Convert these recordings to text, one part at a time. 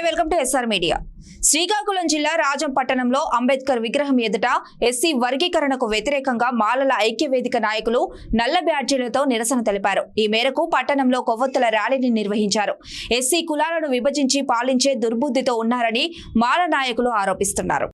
Hi welcome to SR media. Srikakulam జిల్లా రాజం పట్టణంలో అంబేద్కర్ విగ్రహం ఎదుట ఎస్సీ వర్గీకరణకు వ్యతిరేకంగా మాలల ఐక్యవేదిక నాయకులు నల్ల బ్యాడ్జీలతో నిరసన తెలిపారు. ఈ మేరకు పట్టణంలో కొవ్వొత్తుల ర్యాలీని నిర్వహించారు. ఎస్సీ కులాలను విభజించి పాలించే దుర్బుద్ధితో ఉన్నారని మాల నాయకులు ఆరోపిస్తున్నారు.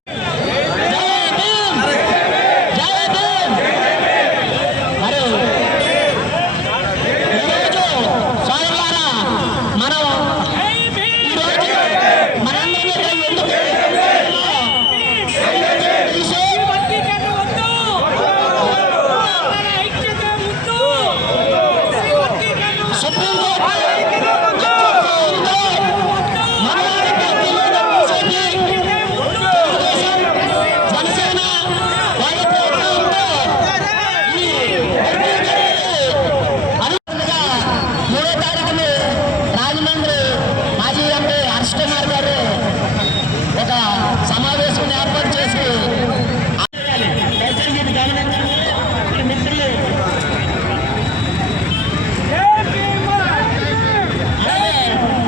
సమావేశం ఏర్పాటు చేసి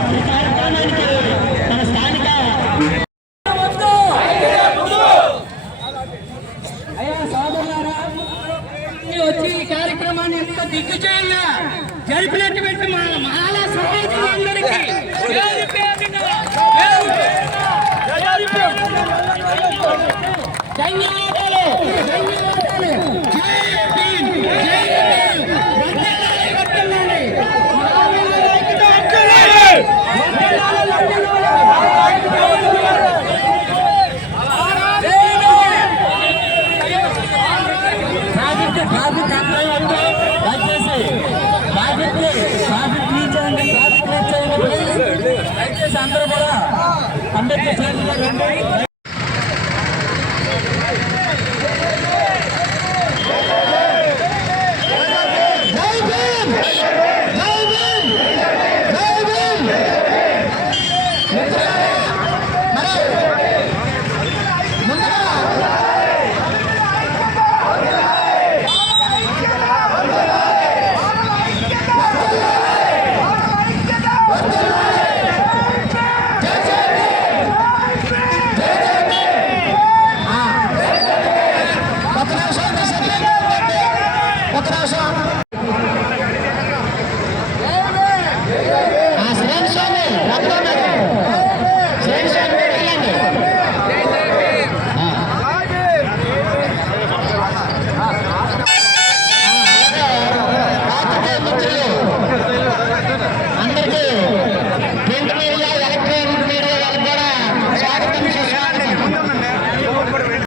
ఈ కార్యక్రమానికి మన స్థానిక అయ్యా సోదరులారా వచ్చి ఈ కార్యక్రమాన్ని ఎంతో దిగ్విజయంగా జరిపినటువంటి మాలా సమాజందరికీ అందరూ కూడా అంబేద్కర్